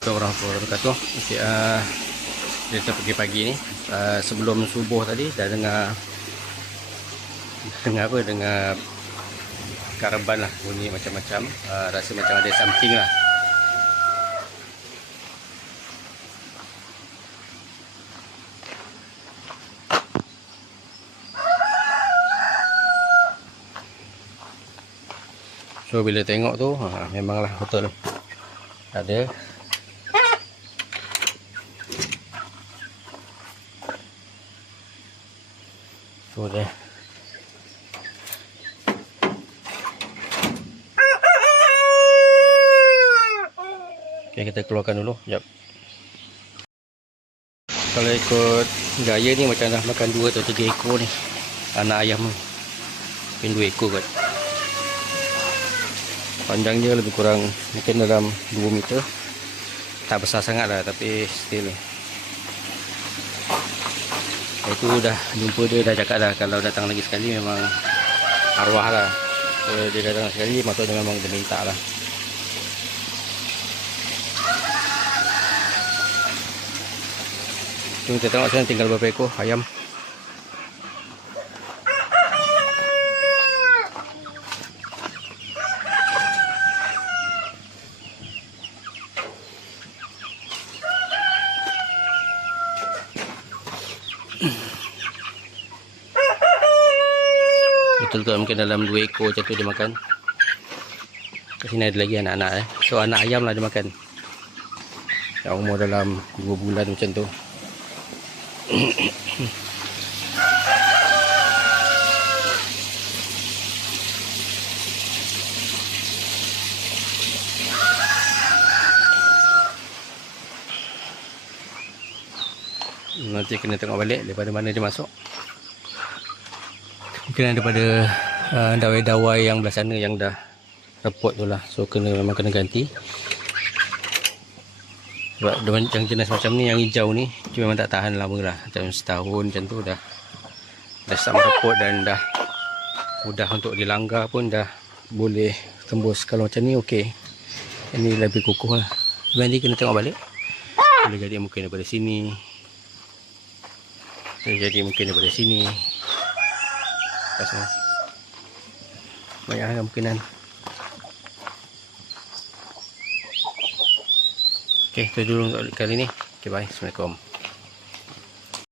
Warahmatullahi wabarakatuh. Okay, kita pagi-pagi ni sebelum subuh tadi dah dengar apa, dengar karaban lah, bunyi macam-macam. Rasa macam ada something lah. So bila tengok tu memanglah betul ada. Tu dia. Okay, kita keluarkan dulu. Sekejap. Kalau ikut gaya ni macam dah makan 2 atau 3 ekor ni anak ayam ni. Mungkin 2 ekor kot. Panjangnya lebih kurang mungkin dalam 2 meter. Tak besar sangat lah, tapi still. Itu dah jumpa dia, dah cakap dah kalau datang lagi sekali memang arwah lah. Kalau dia datang sekali maksudnya memang dia minta lah. Kita tengok sekarang tinggal berapa ekor ayam. Betul tu mungkin dalam 2 ekor macam tu dia makan. Kat sini ada lagi anak-anak So anak ayam lah dia makan. Yang umur dalam 2 bulan macam tu. Nanti kena tengok balik daripada mana dia masuk. Mungkin daripada dawai-dawai yang belah sana yang dah repot tu lah. So memang kena ganti. Sebab yang jenis macam ni, yang hijau ni memang tak tahan lama lah. Macam setahun macam tu dah start merepot dan dah mudah untuk dilanggar pun dah boleh tembus. Kalau macam ni okey. Ini lebih kukuh lah. Nanti kena tengok balik. Boleh jadi mungkin daripada sini. Boleh jadi mungkin daripada sini. Banyak kemungkinan. Okey, itu dulu untuk kali ni. Okey, bye. Assalamualaikum.